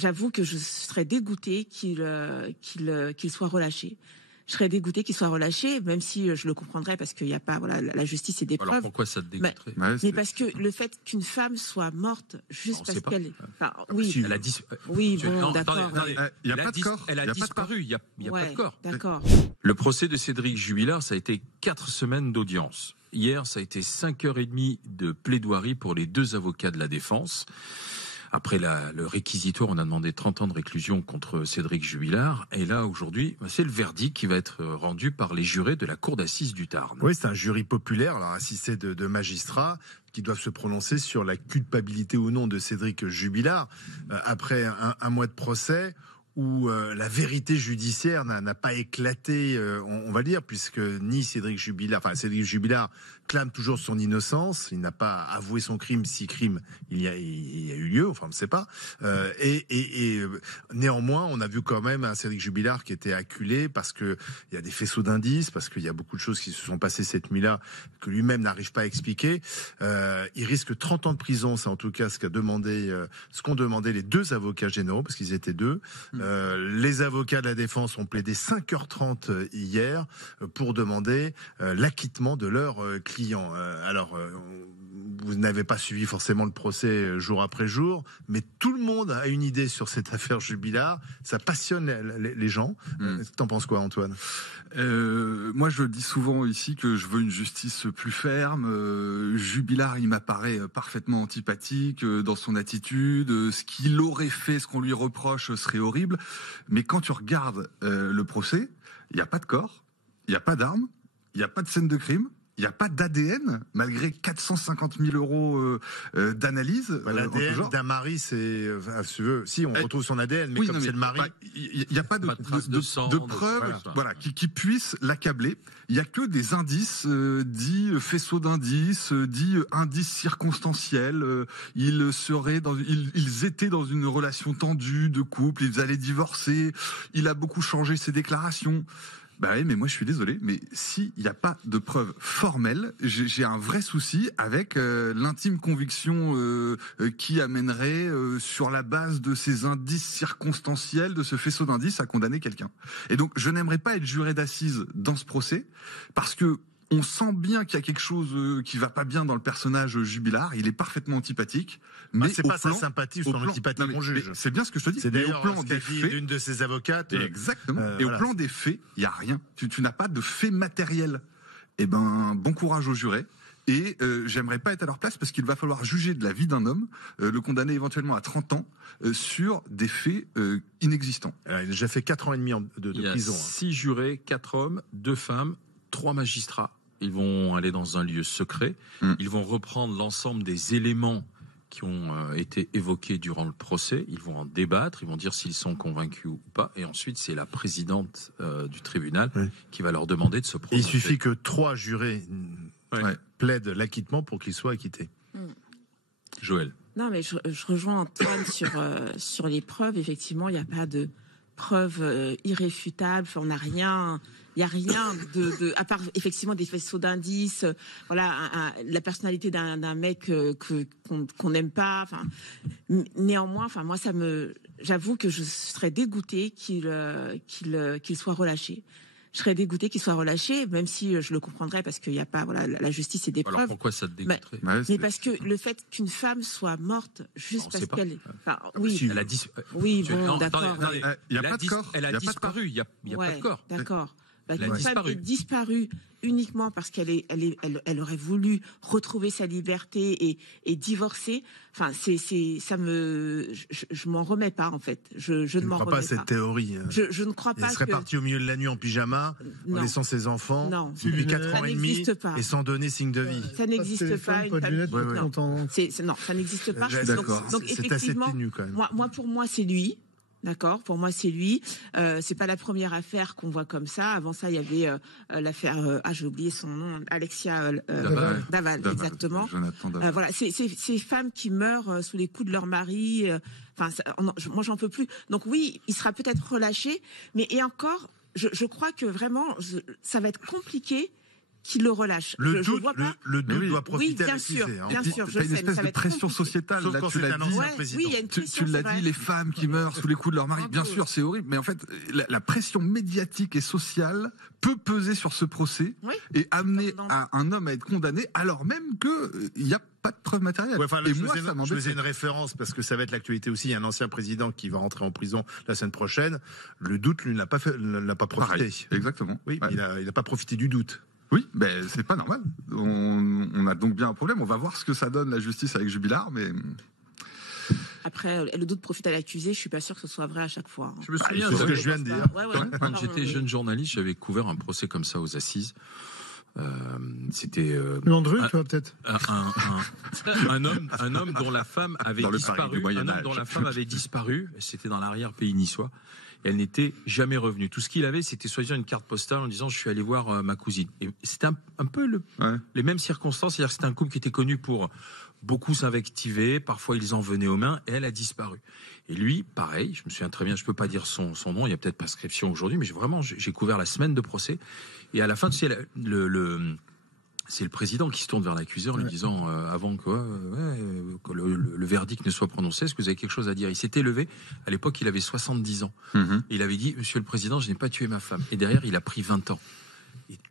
j'avoue que je serais dégoûtée qu'il soit relâché. Je serais dégoûtée qu'il soit relâché, même si je le comprendrais parce qu'il n'y a pas, voilà, la justice et des preuves. Alors pourquoi ça te dégoûterait? Mais parce que le fait qu'une femme soit morte juste parce qu'elle, oui, elle a oui, bon, d'accord. Il n'y a pas de corps. Elle a disparu. Il n'y a pas de corps. D'accord. Le procès de Cédric Jubilard, ça a été 4 semaines d'audience. Hier, ça a été 5h30 de plaidoirie pour les 2 avocats de la défense. Après le réquisitoire, on a demandé 30 ans de réclusion contre Cédric Jubilard. Et là, aujourd'hui, c'est le verdict qui va être rendu par les jurés de la cour d'assises du Tarn. Oui, c'est un jury populaire, alors assisté de magistrats qui doivent se prononcer sur la culpabilité ou non de Cédric Jubilard. Après un mois de procès où la vérité judiciaire n'a pas éclaté, on va dire, puisque ni Cédric Jubilard clame toujours son innocence, il n'a pas avoué son crime, si crime il y a eu lieu, enfin on ne sait pas. Néanmoins, on a vu quand même un Cédric Jubilard qui était acculé parce que il y a des faisceaux d'indices, parce qu'il y a beaucoup de choses qui se sont passées cette nuit-là que lui-même n'arrive pas à expliquer. Il risque 30 ans de prison, c'est en tout cas ce qu'ont demandé les 2 avocats généraux, parce qu'ils étaient 2. Les avocats de la défense ont plaidé 5h30 hier pour demander l'acquittement de leurs clients. Vous n'avez pas suivi forcément le procès jour après jour, mais tout le monde a une idée sur cette affaire Jubilard. Ça passionne les gens. T'en penses quoi, Antoine? Moi, je dis souvent ici que je veux une justice plus ferme. Jubilard, il m'apparaît parfaitement antipathique dans son attitude. Ce qu'il aurait fait, ce qu'on lui reproche, serait horrible. Mais quand tu regardes le procès, il n'y a pas de corps, il n'y a pas d'armes, il n'y a pas de scène de crime. Il n'y a pas d'ADN, malgré 450 000 euros d'analyse. L'ADN d'un mari, c'est... si, on retrouve son ADN, mais c'est le mari... Il n'y a pas de preuves qui puissent l'accabler. Il n'y a que des indices, dits faisceaux d'indices, dits indices circonstanciels. Ils étaient dans une relation tendue de couple, ils allaient divorcer. Il a beaucoup changé ses déclarations. Bah oui, mais moi je suis désolé, mais s'il n'y a pas de preuves formelles, j'ai un vrai souci avec l'intime conviction qui amènerait sur la base de ces indices circonstanciels, de ce faisceau d'indices, à condamner quelqu'un. Et donc je n'aimerais pas être juré d'assises dans ce procès, parce que on sent bien qu'il y a quelque chose qui va pas bien dans le personnage Jubilard. Il est parfaitement antipathique. Mais c'est pas sa sympathie ou son antipathie qu'on juge. C'est bien ce que je te dis. C'est d'ailleurs au plan des faits d'une de ses avocates. Exactement. Et au plan des faits, il y a rien. Tu n'as pas de faits matériels. Eh ben, bon courage aux jurés. Et j'aimerais pas être à leur place parce qu'il va falloir juger de la vie d'un homme, le condamner éventuellement à 30 ans sur des faits inexistants. Il a déjà fait 4 ans et demi de prison. Il y a 6 jurés, 4 hommes, 2 femmes, 3 magistrats. Ils vont aller dans un lieu secret. Ils vont reprendre l'ensemble des éléments qui ont été évoqués durant le procès. Ils vont en débattre. Ils vont dire s'ils sont convaincus ou pas. Et ensuite, c'est la présidente du tribunal qui va leur demander de se prononcer. Il suffit que 3 jurés plaident l'acquittement pour qu'ils soient acquittés. Joël. Non, mais je rejoins Antoine sur les preuves. Effectivement, il n'y a pas de preuves irréfutables. On n'a rien. Il n'y a rien à part effectivement des faisceaux d'indices, voilà, la personnalité d'un mec qu'on n'aime pas. Enfin, néanmoins, enfin moi j'avoue que je serais dégoûtée qu'il soit relâché. Je serais dégoûtée qu'il soit relâché, même si je le comprendrais parce qu'il n'y a pas, voilà, la justice et des preuves. Alors pourquoi ça te dégoûterait? Mais parce que le fait qu'une femme soit morte juste parce qu'elle, elle a oui, bon, d'accord. Il n'y a pas de corps. Elle a disparu. Il n'y a pas de corps. D'accord. Une femme est disparue uniquement parce qu'elle aurait voulu retrouver sa liberté et divorcer. Enfin, je m'en remets pas en fait. Je ne m'en remets pas. Je ne crois pas à cette théorie. Je ne crois pas. Elle serait partie au milieu de la nuit en pyjama, en laissant ses enfants depuis 4 ans et demi et sans donner signe de vie. Ça n'existe pas. Non, ça n'existe pas. Donc effectivement, pour moi, c'est lui. D'accord, pour moi c'est lui. C'est pas la première affaire qu'on voit comme ça. Avant ça, il y avait l'affaire j'ai oublié son nom, Alexia Daval, exactement. Jonathan Daval. Voilà, ces femmes qui meurent sous les coups de leur mari. Moi j'en peux plus. Donc oui, il sera peut-être relâché, mais et encore, je crois que vraiment ça va être compliqué qu'il le relâche. Le doute doit profiter à l'accusé. Bien sûr, il y a une espèce de pression sociétale. Là, tu l'as dit. Oui, il y a une pression. Tu l'as dit, les femmes qui meurent sous les coups de leur mari. Bien sûr, c'est horrible. Mais en fait, la pression médiatique et sociale peut peser sur ce procès et amener un homme à être condamné, alors même qu'il n'y a pas de preuves matérielles. Et moi, ça m'embête. Je faisais une référence parce que ça va être l'actualité aussi. Il y a un ancien président qui va rentrer en prison la semaine prochaine. Le doute, lui, ne l'a pas profité. Pareil, exactement. Oui, il n'a pas profité du doute. Oui, ben c'est pas normal. On a donc bien un problème. On va voir ce que ça donne la justice avec Jubilard, mais. Après, le doute profite à l'accusé. Je suis pas sûr que ce soit vrai à chaque fois. Je me souviens, c'est ce que je viens de dire. Quand j'étais jeune journaliste, j'avais couvert un procès comme ça aux assises. C'était Landru, tu vois, peut-être. Un homme dont la femme avait disparu. Un homme dont la femme avait disparu. C'était dans l'arrière-pays niçois. Et elle n'était jamais revenue. Tout ce qu'il avait, c'était soi-disant une carte postale en disant je suis allé voir ma cousine. Et c'était un peu les mêmes circonstances. C'est-à-dire que c'était un couple qui était connu pour beaucoup s'invectiver. Parfois, ils en venaient aux mains. Et elle a disparu. Et lui, pareil. Je me souviens très bien. Je peux pas dire son nom. Il y a peut-être prescription aujourd'hui, mais j'ai couvert la semaine de procès. Et à la fin, tu sais, c'est le président qui se tourne vers l'accusé en lui disant avant que le verdict ne soit prononcé, est-ce que vous avez quelque chose à dire? Il s'était levé. À l'époque, il avait 70 ans. Et il avait dit, Monsieur le Président, je n'ai pas tué ma femme. Et derrière, il a pris 20 ans.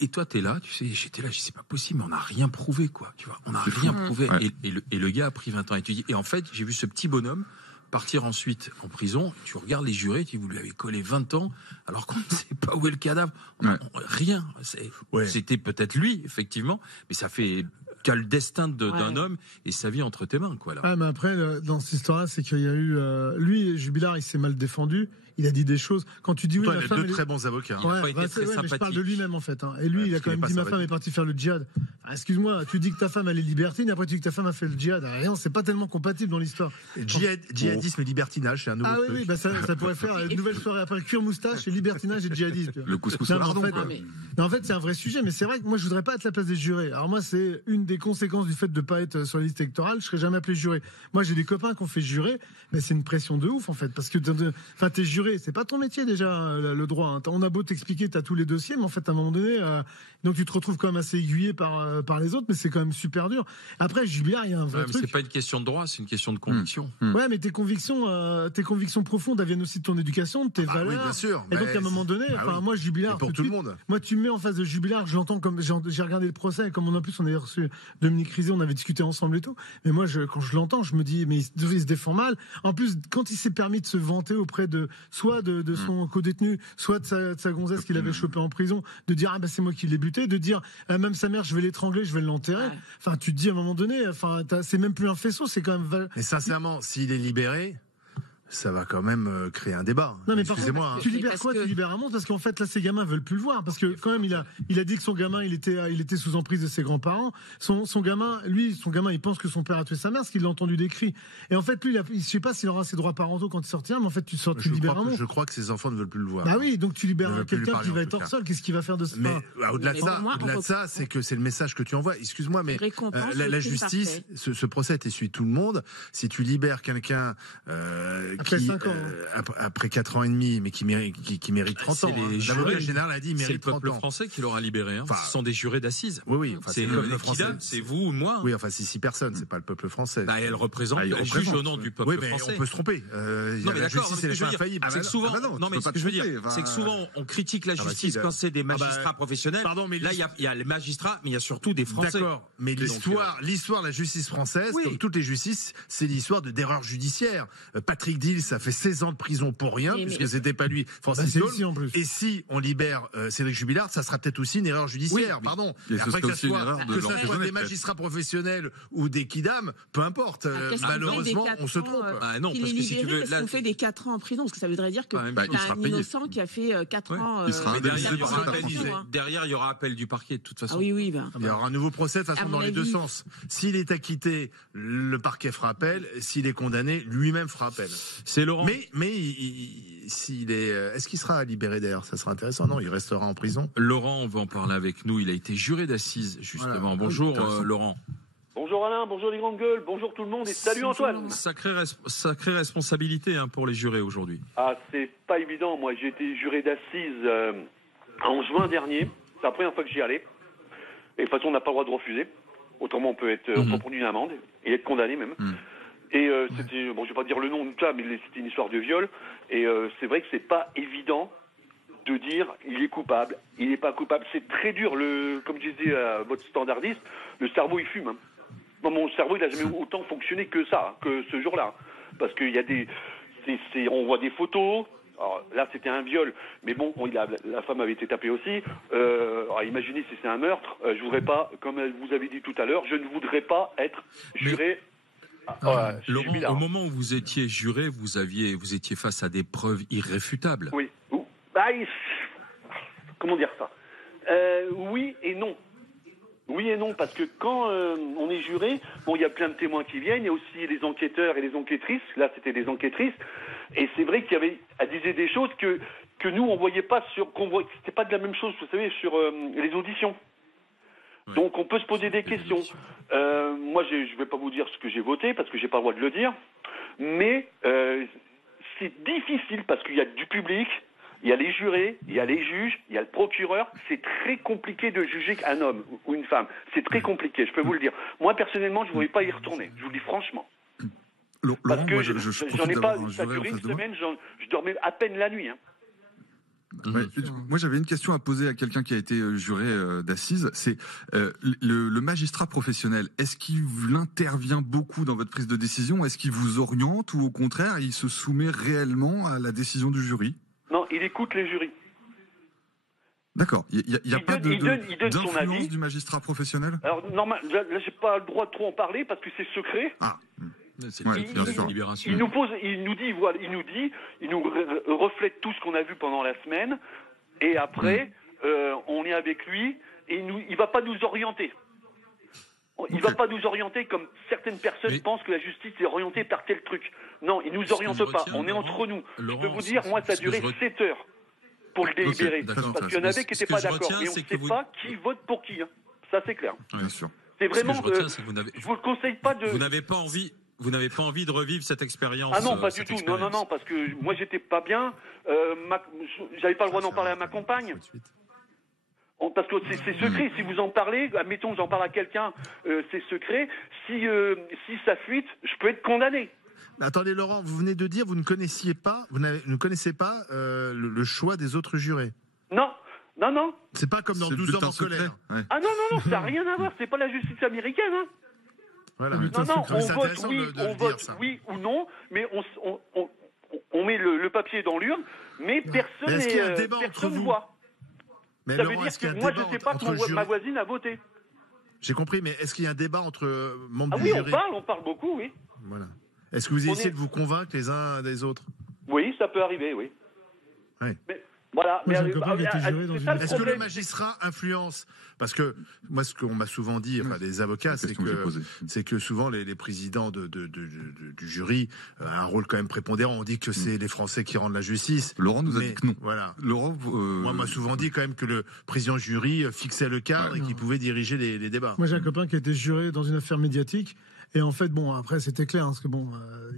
Et toi, t'es là, tu sais, j'étais là, je dis, c'est pas possible, mais on n'a rien prouvé, quoi. Tu vois, on n'a rien prouvé. Ouais. Et le gars a pris 20 ans. Et en fait, j'ai vu ce petit bonhomme partir ensuite en prison. Tu regardes les jurés, vous lui avez collé 20 ans, alors qu'on ne sait pas où est le cadavre. Rien. C'était peut-être lui, effectivement, mais ça fait qu'à le destin d'un homme et sa vie entre tes mains, quoi. Là. Mais après, dans cette histoire-là, c'est qu'il y a eu lui, Jubilard, il s'est mal défendu. Il a dit des choses. Quand tu dis il a deux très bons avocats. Mais je parle de lui-même en fait. Et lui, il a quand même dit ma femme est partie faire le djihad. Excuse-moi, tu dis que ta femme elle est libertine, après tu dis que ta femme a fait le djihad. Rien, c'est pas tellement compatible dans l'histoire. Djihadisme et libertinage, c'est un nouveau truc. Oui, ça pourrait faire une nouvelle soirée après cuir moustache et libertinage et djihadisme. Le couscous lardon. En fait, c'est un vrai sujet, mais c'est vrai que moi je voudrais pas être à la place des jurés. Alors moi, c'est une des conséquences du fait de pas être sur la liste électorale. Je serais jamais appelé juré. Moi, j'ai des copains qui ont fait jurer, mais c'est une pression de ouf en fait, parce que t'es juré, c'est pas ton métier déjà le droit. Hein. On a beau t'expliquer, t'as tous les dossiers, mais en fait à un moment donné, donc tu te retrouves quand même assez aiguillé par les autres, mais c'est quand même super dur. Après, Jubilard, il y a un vrai truc. C'est pas une question de droit, c'est une question de conviction. Ouais, mais tes convictions profondes, elles viennent aussi de ton éducation, de tes valeurs. Oui, bien sûr. Et donc à un moment donné, moi Jubilard, pour tout le monde. Moi, tu me mets en face de Jubilard, je l'entends comme j'ai regardé le procès, et comme en plus on avait reçu Dominique Rizet, on avait discuté ensemble et tout. Mais moi, quand je l'entends, je me dis, mais il se défend mal. En plus, quand il s'est permis de se vanter auprès soit de son co-détenu, soit de sa gonzesse qu'il avait chopé en prison, de dire c'est moi qui l'ai buté, de dire même sa mère je vais l'étrangler, je vais l'enterrer. Enfin, tu te dis à un moment donné, c'est même plus un faisceau, c'est quand même. Mais sincèrement, s'il est libéré, ça va quand même créer un débat. Non mais excusez-moi. Tu libères quoi? Tu libères un monde parce qu'en fait là ces gamins veulent plus le voir parce que quand même il a dit que son gamin il était sous emprise de ses grands-parents. Son gamin il pense que son père a tué sa mère parce qu'il l'a entendu des cris. Et en fait lui je sais pas s'il aura ses droits parentaux quand il sortira, mais en fait tu libères un monde. Je crois que ses enfants ne veulent plus le voir. Bah oui, donc tu libères quelqu'un qui va être hors sol. Qu'est-ce qu'il va faire de ce Mais au-delà de ça, c'est que c'est le message que tu envoies. Excuse-moi, mais la justice, ce procès essuie tout le monde. Si tu libères quelqu'un après 4 ans et demi, mais qui mérite 30 ans. L'avocat général a dit, il mérite 30 ans. C'est le peuple français qui l'aura libéré. Ce sont des jurés d'assises. Oui. C'est le peuple français. C'est vous ou moi. Oui, c'est 6 personnes, c'est pas le peuple français. Elle représente, elle juge au nom du peuple français. Oui, mais on peut se tromper. Non, mais d'accord, c'est infaillible. C'est que souvent, ce que je veux dire, c'est que souvent, on critique la justice quand c'est des magistrats professionnels. Là, il y a les magistrats, mais il y a surtout des Français. D'accord, mais l'histoire de la justice française, comme toutes les justices, c'est l'histoire d'erreurs judiciaires. Patrick Dils, ça fait 16 ans de prison pour rien, puisque c'était pas lui, Francis Saul. Et si on libère Cédric Jubilard, ça sera peut-être aussi une erreur judiciaire, pardon. Et après, que ce soit des magistrats professionnels ou des kidams, peu importe. Malheureusement, on se trompe. Non, parce que si tu veux, là, on fait des 4 ans en prison, parce que ça voudrait dire que t'as un innocent qui a fait 4 ans. Derrière, il y aura appel du parquet, de toute façon. Oui. Il y aura un nouveau procès, de toute façon, dans les deux sens. S'il est acquitté, le parquet fera appel. S'il est condamné, lui-même fera appel. C'est Laurent. Mais s'il est, est-ce qu'il sera libéré d'ailleurs? Ça sera intéressant. Non, il restera en prison. Laurent, on va en parler avec nous. Il a été juré d'assises, justement. Voilà. Bonjour, Laurent. Bonjour Alain, bonjour les grandes gueules, bonjour tout le monde et salut Antoine. Sacrée responsabilité pour les jurés aujourd'hui. Ah, c'est pas évident. Moi, j'ai été juré d'assises en juin dernier. C'est la première fois que j'y allais. Et de toute façon, on n'a pas le droit de refuser. Autrement, on peut prendre une amende et être condamné même. Et c'était, bon, je vais pas dire le nom du cas, mais c'était une histoire de viol. Et c'est vrai que c'est pas évident de dire il est coupable, il n'est pas coupable. C'est très dur. Comme je disais à votre standardiste, le cerveau il fume. Hein. Non, mon cerveau il a jamais autant fonctionné que ça, que ce jour-là, parce qu'il y a on voit des photos. Alors, là, c'était un viol, mais bon, la femme avait été tapée aussi. Alors, imaginez si c'est un meurtre. Je voudrais pas, comme vous avez dit tout à l'heure, je ne voudrais pas être juré. Laurent, au moment où vous étiez juré, vous étiez face à des preuves irréfutables. Oui. Comment dire ça Oui et non. Oui et non, parce que quand on est juré, bon, il y a plein de témoins qui viennent, il y a aussi les enquêteurs et les enquêtrices. Là, c'était des enquêtrices. Et c'est vrai qu'elle disait des choses que nous, on voyait pas c'était pas de la même chose, vous savez, sur les auditions. Ouais. Donc, on peut se poser des questions. Moi, je vais pas vous dire ce que j'ai voté, parce que j'ai pas le droit de le dire. Mais c'est difficile, parce qu'il y a du public, il y a les jurés, il y a les juges, il y a le procureur. C'est très compliqué de juger un homme ou une femme. C'est très compliqué, je peux vous le dire. Moi, personnellement, je ne voulais pas y retourner. Je vous le dis franchement. Parce que j'en ai pas, ça a duré une semaine, je dormais à peine la nuit. Hein. Ouais, moi, j'avais une question à poser à quelqu'un qui a été juré d'assises. C'est le magistrat professionnel. Est-ce qu'il intervient beaucoup dans votre prise de décision? Est-ce qu'il vous oriente ou au contraire, il se soumet réellement à la décision du jury? Non, il écoute les jurys. D'accord. Il n'y a pas d'influence du magistrat professionnel? Alors, normal, là, j'ai pas le droit de trop en parler parce que c'est secret. Ah. Libération. Il nous reflète tout ce qu'on a vu pendant la semaine, et après, on est avec lui, et il va pas nous orienter. Il va pas nous orienter comme certaines personnes pensent que la justice est orientée par tel truc. Non, il nous oriente pas. On est entre nous. Je peux vous dire, moi, ça a duré 7 heures pour le délibérer. Parce qu'il y en avait qui n'étaient pas d'accord. Et on ne sait pas qui vote pour qui. Hein. Ça, c'est clair. Bien sûr. C'est vraiment. Je vous le conseille pas de. Vous n'avez pas envie de revivre cette expérience? Ah non, pas du tout. Non, parce que moi, j'étais pas bien. J'avais pas le droit d'en parler à ma compagne. Parce que c'est secret. Si vous en parlez, admettons que j'en parle à quelqu'un, c'est secret. Si ça fuite, je peux être condamné. Attendez, Laurent, vous venez de dire vous ne connaissez pas le choix des autres jurés. Non. C'est pas comme dans 12 hommes en colère. Ouais. Ah non, ça n'a rien à voir. C'est pas la justice américaine. Hein. Voilà. Non, on vote oui ou non, mais on met le papier dans l'urne, mais personne ne voit. Mais ça Laurent, veut dire que moi, je ne sais pas que ma voisine a voté. J'ai compris, mais est-ce qu'il y a un débat entre membres du jury? jury? On parle beaucoup, oui. Voilà. Est-ce que vous essayez de vous convaincre les uns des autres? Oui, ça peut arriver, oui. Oui. Mais, voilà. Est-ce que le magistrat influence? Parce que moi, ce qu'on m'a souvent dit, enfin, des avocats, c'est que souvent les présidents du jury ont un rôle quand même prépondérant. On dit que c'est les Français qui rendent la justice. Laurent nous a dit que non. Voilà. Laurent, moi, on m'a souvent dit quand même que le président du jury fixait le cadre et qu'il pouvait diriger les débats. Moi, j'ai un copain qui a été juré dans une affaire médiatique. Et en fait, bon, après, c'était clair, parce que bon,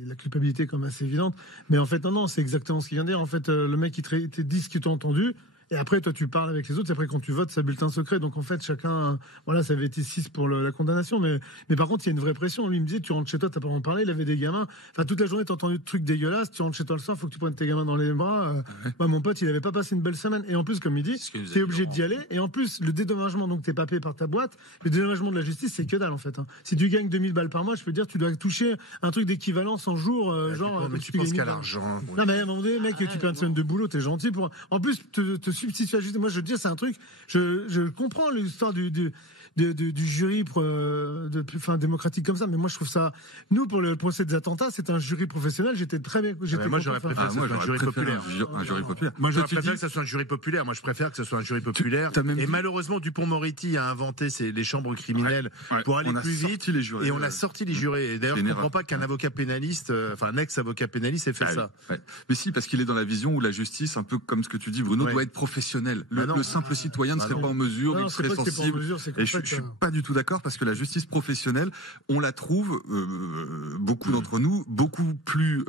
la culpabilité est quand même assez évidente. Mais en fait, non, c'est exactement ce qu'il vient de dire. En fait, le mec, il te dit ce qu'il t'a entendu. Et après, toi, tu parles avec les autres. Et après, quand tu votes, c'est un bulletin secret. Donc, en fait, chacun, voilà, ça avait été 6 pour la condamnation. Mais par contre, il y a une vraie pression. Lui, il me disait, tu rentres chez toi, t'as pas envie de parler. Il avait des gamins. Enfin, toute la journée, t'as entendu des trucs dégueulasses. Tu rentres chez toi le soir, faut que tu prennes tes gamins dans les bras. Bah, mon pote, il avait pas passé une belle semaine. Et en plus, comme il dit, t'es obligé d'y aller. Et en plus, le dédommagement, donc, t'es pas payé par ta boîte. Le dédommagement de la justice, c'est que dalle, en fait. Hein. Si tu gagnes 2000 balles par mois, je peux dire, tu dois toucher un truc d'équivalence en jour, genre. Mais tu penses qu'à l'argent. Non, mais à un moment donné, mec, tu perds une semaine de boulot, t'es gentil pour. En plus, te substituer à la justice. Moi, je veux dire, c'est un truc. Je comprends l'histoire du jury démocratique comme ça, mais moi je trouve ça. Nous, pour le procès des attentats, c'est un jury professionnel. J'étais très bien. Moi, j'aurais préféré que ce soit un jury populaire. Moi, j'aurais préféré que ce soit un jury populaire. Moi, je préfère que ce soit un jury populaire. Et malheureusement, Dupond-Moretti a inventé les chambres criminelles pour aller plus vite. Et on a sorti les jurés. Et d'ailleurs, je ne comprends pas qu'un avocat pénaliste, enfin un ex-avocat pénaliste, ait fait ça. Mais si, parce qu'il est dans la vision où la justice, un peu comme ce que tu dis, Bruno, doit être professionnelle. Le simple citoyen ne serait pas en mesure, il serait sensible. Et je je suis pas du tout d'accord parce que la justice professionnelle, on la trouve, beaucoup d'entre nous, beaucoup plus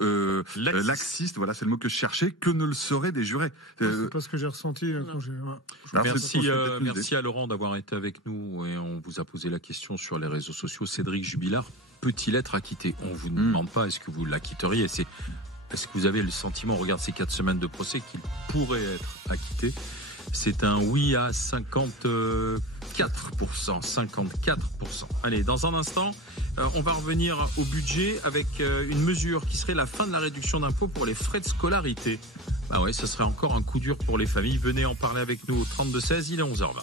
laxiste, voilà, c'est le mot que je cherchais, que ne le seraient des jurés. C'est pas ce que j'ai ressenti quand j'ai... Merci à Laurent d'avoir été avec nous et on vous a posé la question sur les réseaux sociaux. Cédric Jubilard peut-il être acquitté? On vous demande pas est-ce que vous l'acquitteriez, est-ce que vous avez le sentiment, on regarde ces 4 semaines de procès, qu'il pourrait être acquitté? C'est un oui à 54%. 54%. Allez, dans un instant, on va revenir au budget avec une mesure qui serait la fin de la réduction d'impôt pour les frais de scolarité. Bah ouais, ce serait encore un coup dur pour les familles. Venez en parler avec nous au 32-16, il est 11h20.